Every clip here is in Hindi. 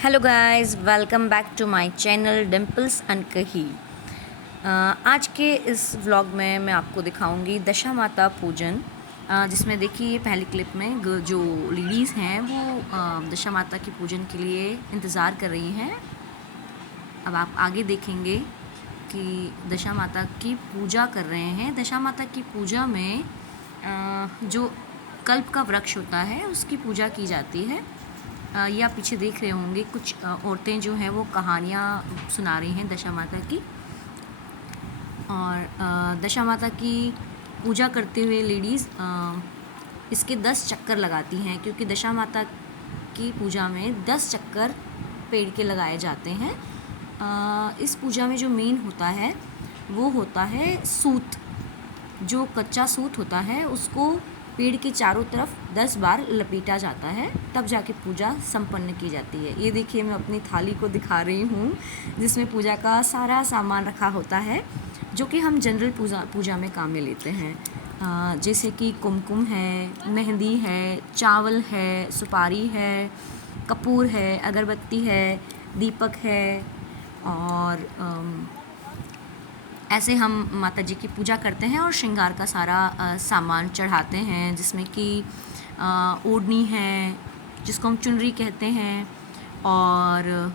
Hello guys, welcome back to my channel Dimples and कही। आज के इस व्लॉग में मैं आपको दिखाऊंगी दशा माता पूजन, जिसमें देखिए पहली क्लिप में जो लेडीज़ हैं वो दशा माता की पूजन के लिए इंतज़ार कर रही हैं। अब आप आगे देखेंगे कि दशा माता की पूजा कर रहे हैं। दशा माता की पूजा में जो कल्प का वृक्ष होता है उसकी पूजा की जाती है। ये आप पीछे देख रहे होंगे कुछ औरतें जो हैं वो कहानियाँ सुना रही हैं दशा माता की। और दशा माता की पूजा करते हुए लेडीज़ इसके 10 चक्कर लगाती हैं, क्योंकि दशा माता की पूजा में 10 चक्कर पेड़ के लगाए जाते हैं। इस पूजा में जो मेन होता है वो होता है सूत। जो कच्चा सूत होता है उसको पेड़ के चारों तरफ 10 बार लपेटा जाता है, तब जाके पूजा संपन्न की जाती है। ये देखिए मैं अपनी थाली को दिखा रही हूँ जिसमें पूजा का सारा सामान रखा होता है, जो कि हम जनरल पूजा में काम में लेते हैं। जैसे कि कुमकुम है, मेहंदी है, चावल है, सुपारी है, कपूर है, अगरबत्ती है, दीपक है। और ऐसे हम माता जी की पूजा करते हैं और श्रृंगार का सारा सामान चढ़ाते हैं, जिसमें कि ओढ़नी है जिसको हम चुनरी कहते हैं, और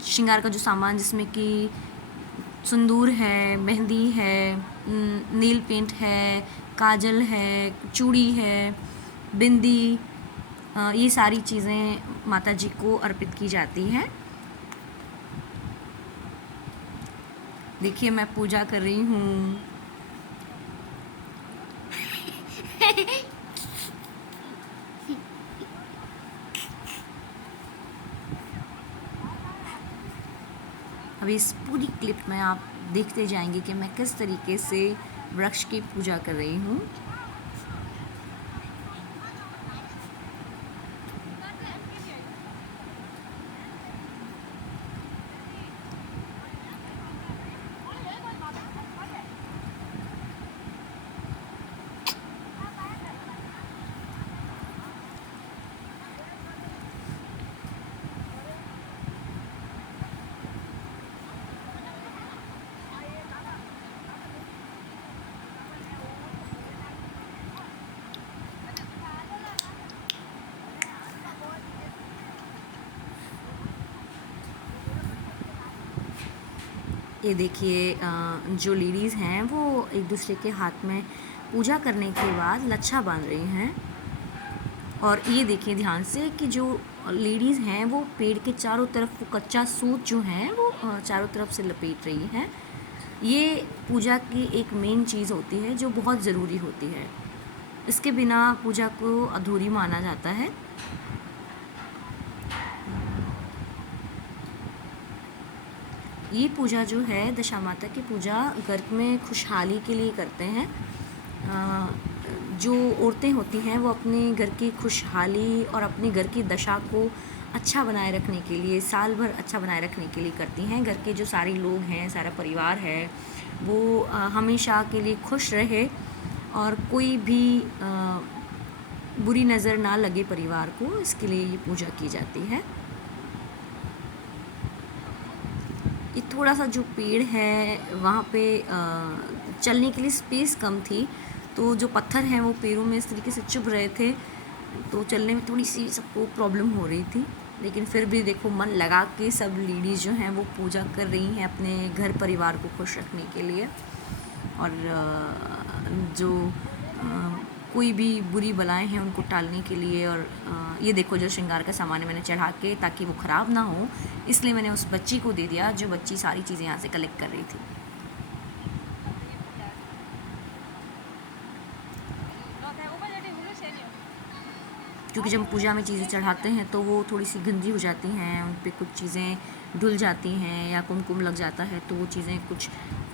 श्रृंगार का जो सामान जिसमें कि सिंदूर है, मेहंदी है, नील पेंट है, काजल है, चूड़ी है, बिंदी, ये सारी चीज़ें माता जी को अर्पित की जाती हैं। देखिए मैं पूजा कर रही हूँ। अभी इस पूरी क्लिप में आप देखते जाएंगे कि मैं किस तरीके से वृक्ष की पूजा कर रही हूँ। ये देखिए जो लेडीज़ हैं वो एक दूसरे के हाथ में पूजा करने के बाद लच्छा बांध रही हैं। और ये देखिए ध्यान से कि जो लेडीज़ हैं वो पेड़ के चारों तरफ वो कच्चा सूत जो है वो चारों तरफ से लपेट रही हैं। ये पूजा की एक मेन चीज़ होती है जो बहुत ज़रूरी होती है। इसके बिना पूजा को अधूरी माना जाता है। ये पूजा जो है दशा माता की पूजा घर में खुशहाली के लिए करते हैं। जो औरतें होती हैं वो अपने घर की खुशहाली और अपने घर की दशा को अच्छा बनाए रखने के लिए, साल भर अच्छा बनाए रखने के लिए करती हैं। घर के जो सारे लोग हैं, सारा परिवार है, वो हमेशा के लिए खुश रहे और कोई भी बुरी नज़र ना लगे परिवार को, इसके लिए ये पूजा की जाती है। ये थोड़ा सा जो पेड़ है वहाँ पे चलने के लिए स्पेस कम थी, तो जो पत्थर हैं वो पैरों में इस तरीके से चुभ रहे थे, तो चलने में थोड़ी सी सबको प्रॉब्लम हो रही थी। लेकिन फिर भी देखो मन लगा के सब लेडीज़ जो हैं वो पूजा कर रही हैं अपने घर परिवार को खुश रखने के लिए। और जो कोई भी बुरी बलाएं हैं उनको टालने के लिए। और ये देखो जो श्रृंगार का सामान है मैंने चढ़ा के, ताकि वो ख़राब ना हो इसलिए मैंने उस बच्ची को दे दिया, जो बच्ची सारी चीज़ें यहाँ से कलेक्ट कर रही थी। क्योंकि जब पूजा में चीज़ें चढ़ाते हैं तो वो थोड़ी सी गंदी हो जाती हैं, उन पर कुछ चीज़ें धुल जाती हैं या कुमकुम लग जाता है, तो वो चीज़ें कुछ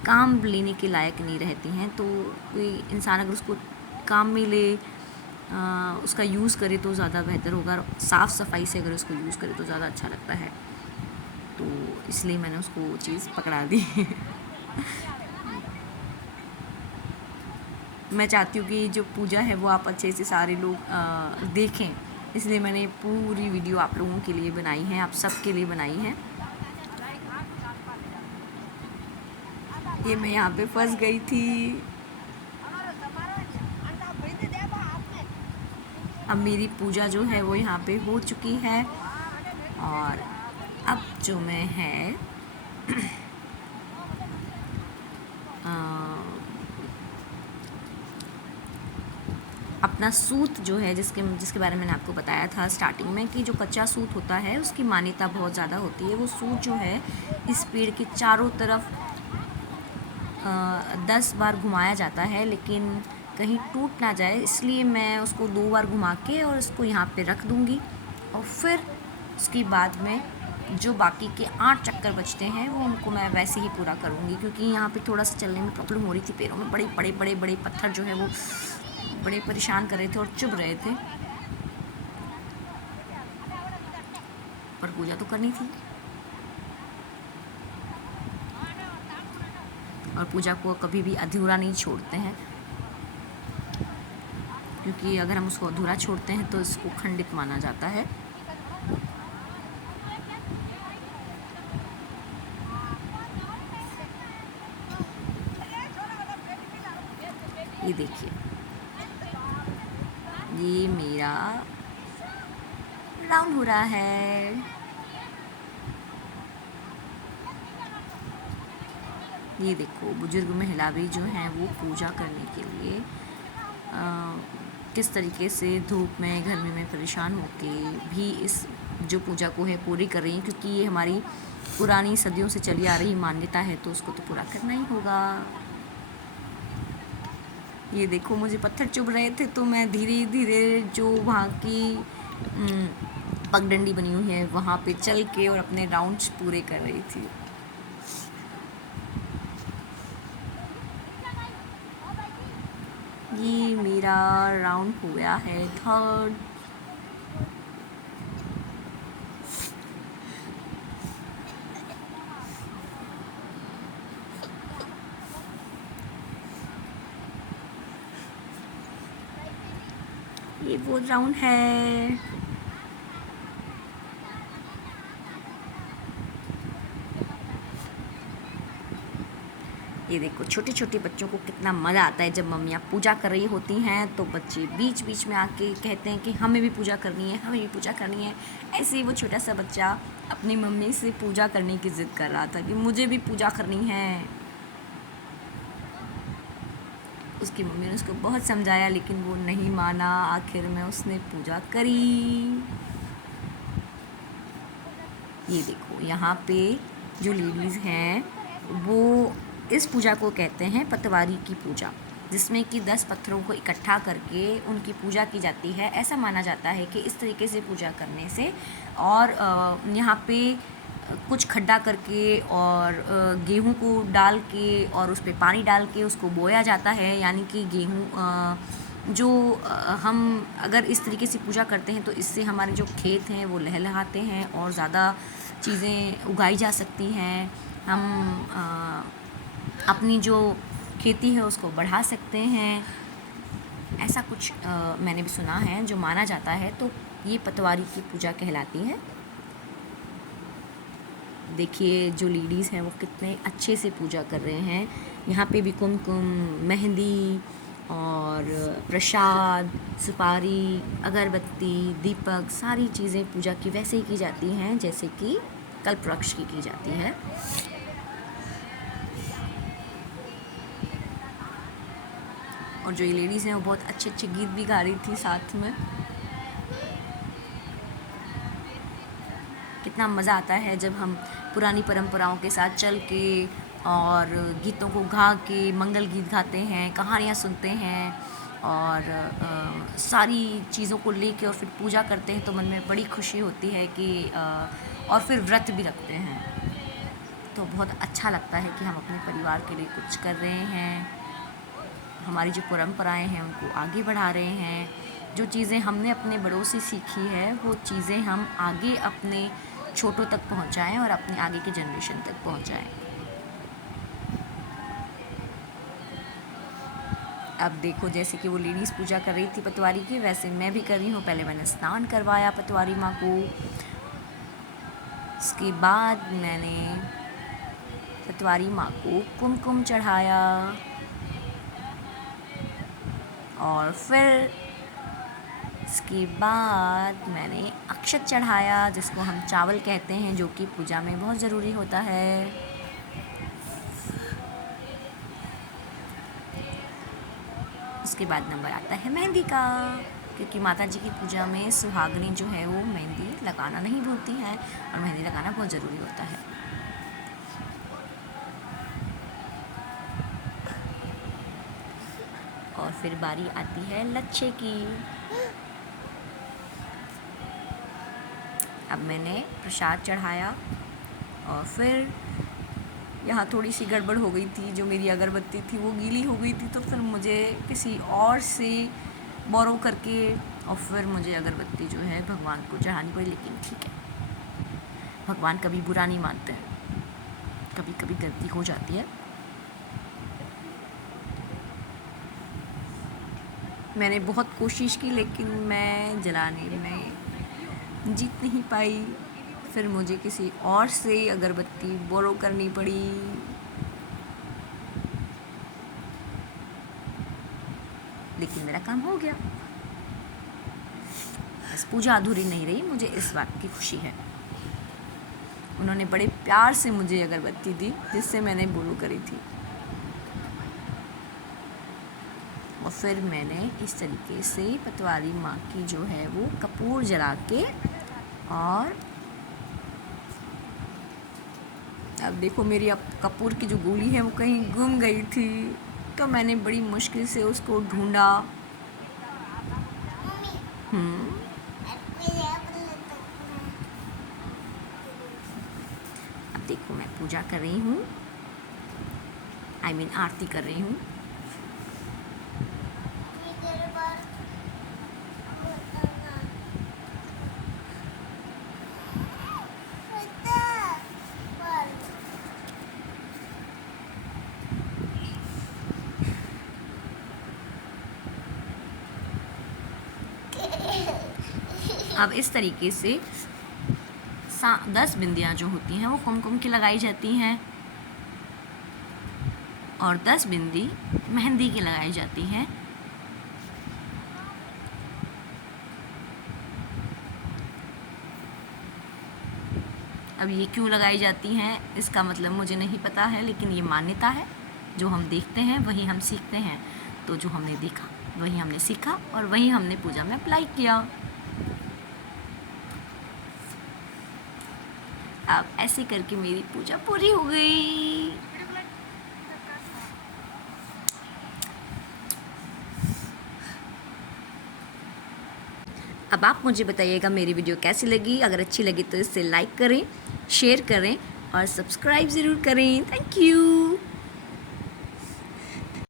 काम लेने के लायक नहीं रहती हैं। तो कोई इंसान अगर उसको काम में ले, उसका यूज़ करे तो ज़्यादा बेहतर होगा। साफ़ सफाई से अगर उसको यूज़ करे तो ज़्यादा अच्छा लगता है, तो इसलिए मैंने उसको वो चीज़ पकड़ा दी। मैं चाहती हूँ कि जो पूजा है वो आप अच्छे से सारे लोग देखें, इसलिए मैंने पूरी वीडियो आप लोगों के लिए बनाई है, आप सबके लिए बनाई है। ये मैं यहाँ पे फंस गई थी। अब मेरी पूजा जो है वो यहाँ पे हो चुकी है और अब जो मैं है अपना सूत जो है जिसके बारे में मैंने आपको बताया था स्टार्टिंग में कि जो कच्चा सूत होता है उसकी मान्यता बहुत ज़्यादा होती है। वो सूत जो है इस पेड़ के चारों तरफ 10 बार घुमाया जाता है, लेकिन कहीं टूट ना जाए इसलिए मैं उसको 2 बार घुमा के और उसको यहाँ पे रख दूँगी। और फिर उसके बाद में जो बाकी के 8 चक्कर बचते हैं वो उनको मैं वैसे ही पूरा करूँगी, क्योंकि यहाँ पे थोड़ा सा चलने में प्रॉब्लम हो रही थी। पैरों में बड़े बड़े बड़े बड़े पत्थर जो है वो बड़े परेशान कर रहे थे और चुभ रहे थे, पर पूजा तो करनी थी और पूजा को कभी भी अधूरा नहीं छोड़ते हैं, क्योंकि अगर हम उसको अधूरा छोड़ते हैं तो इसको खंडित माना जाता है। ये देखिए, ये मेरा राउंड हो रहा है। ये देखो, बुजुर्ग महिला भी जो हैं वो पूजा करने के लिए किस तरीके से धूप में गर्मी में परेशान होके भी इस जो पूजा को है पूरी कर रही हैं, क्योंकि ये हमारी पुरानी सदियों से चली आ रही मान्यता है तो उसको तो पूरा करना ही होगा। ये देखो, मुझे पत्थर चुभ रहे थे तो मैं धीरे धीरे जो वहाँ की पगडंडी बनी हुई है वहाँ पे चल के और अपने राउंड्स पूरे कर रही थी। ये मेरा राउंड हो गया है 3rd। ये वो राउंड है। ये देखो, छोटे छोटे बच्चों को कितना मज़ा आता है जब मम्मियाँ पूजा कर रही होती हैं तो बच्चे बीच बीच में आके कहते हैं कि हमें भी पूजा करनी है, हमें भी पूजा करनी है। ऐसे ही वो छोटा सा बच्चा अपनी मम्मी से पूजा करने की ज़िद कर रहा था कि मुझे भी पूजा करनी है। उसकी मम्मी ने उसको बहुत समझाया लेकिन वो नहीं माना, आखिर में उसने पूजा करी। ये देखो, यहाँ पे जो लेडीज़ हैं वो इस पूजा को कहते हैं पतवारी की पूजा, जिसमें कि 10 पत्थरों को इकट्ठा करके उनकी पूजा की जाती है। ऐसा माना जाता है कि इस तरीके से पूजा करने से और यहाँ पे कुछ खड्डा करके और गेहूँ को डाल के और उस पर पानी डाल के उसको बोया जाता है, यानी कि गेहूँ जो हम अगर इस तरीके से पूजा करते हैं तो इससे हमारे जो खेत हैं वो लहलहाते हैं और ज़्यादा चीज़ें उगाई जा सकती हैं। हम अपनी जो खेती है उसको बढ़ा सकते हैं। ऐसा कुछ मैंने भी सुना है, जो माना जाता है, तो ये पतवारी की पूजा कहलाती है। देखिए, जो लेडीज़ हैं वो कितने अच्छे से पूजा कर रहे हैं। यहाँ पे भी कुमकुम, मेहंदी और प्रसाद, सुपारी, अगरबत्ती, दीपक, सारी चीज़ें पूजा की वैसे ही की जाती हैं जैसे कि कल्पवृक्ष की जाती है। और जो ये लेडीज़ हैं वो बहुत अच्छे अच्छे गीत भी गा रही थी साथ में। कितना मज़ा आता है जब हम पुरानी परंपराओं के साथ चल के और गीतों को गा के मंगल गीत गाते हैं, कहानियाँ सुनते हैं और सारी चीज़ों को लेके और फिर पूजा करते हैं तो मन में बड़ी खुशी होती है कि और फिर व्रत भी रखते हैं तो बहुत अच्छा लगता है कि हम अपने परिवार के लिए कुछ कर रहे हैं, हमारी जो परंपराएं हैं उनको आगे बढ़ा रहे हैं। जो चीज़ें हमने अपने बड़ों से सीखी है वो चीज़ें हम आगे अपने छोटों तक पहुंचाएं और अपने आगे की जनरेशन तक पहुंचाएं। अब देखो जैसे कि वो लेडीज़ पूजा कर रही थी पतवारी की, वैसे मैं भी कर रही हूँ। पहले मैंने स्नान करवाया पतवारी माँ को, उसके बाद मैंने पतवारी माँ को कुमकुम चढ़ाया और फिर इसके बाद मैंने अक्षत चढ़ाया, जिसको हम चावल कहते हैं, जो कि पूजा में बहुत ज़रूरी होता है। उसके बाद नंबर आता है मेहंदी का, क्योंकि माता जी की पूजा में सुहागनी जो है वो मेहंदी लगाना नहीं भूलती हैं और मेहंदी लगाना बहुत ज़रूरी होता है। और फिर बारी आती है लच्छे की। अब मैंने प्रसाद चढ़ाया और फिर यहाँ थोड़ी सी गड़बड़ हो गई थी, जो मेरी अगरबत्ती थी वो गीली हो गई थी, तो फिर मुझे किसी और से बोरो करके और फिर मुझे अगरबत्ती जो है भगवान को चढ़ानी पड़ी। लेकिन ठीक है, भगवान कभी बुरा नहीं मानते हैं, कभी कभी गलती हो जाती है। मैंने बहुत कोशिश की लेकिन मैं जलाने में जीत नहीं पाई, फिर मुझे किसी और से अगरबत्ती बोरो करनी पड़ी। लेकिन मेरा काम हो गया। बस पूजा अधूरी नहीं रही, मुझे इस बात की खुशी है। उन्होंने बड़े प्यार से मुझे अगरबत्ती दी जिससे मैंने बोरो करी थी। और फिर मैंने इस तरीके से पतवारी माँ की जो है वो कपूर जला के, और अब देखो मेरी अब कपूर की जो गोली है वो कहीं गुम गई थी, तो मैंने बड़ी मुश्किल से उसको ढूंढा। अब देखो मैं पूजा कर रही हूँ, आरती कर रही हूँ। अब इस तरीके से 10 बिंदियाँ जो होती हैं वो कुमकुम की लगाई जाती हैं और 10 बिंदी मेहंदी की लगाई जाती हैं। अब ये क्यों लगाई जाती हैं इसका मतलब मुझे नहीं पता है, लेकिन ये मान्यता है। जो हम देखते हैं वही हम सीखते हैं, तो जो हमने देखा वही हमने सीखा और वही हमने पूजा में अप्लाई किया। अब ऐसे करके मेरी पूजा पूरी हो गई। अब आप मुझे बताइएगा मेरी वीडियो कैसी लगी। अगर अच्छी लगी तो इसे लाइक करें, शेयर करें और सब्सक्राइब ज़रूर करें। Thank you.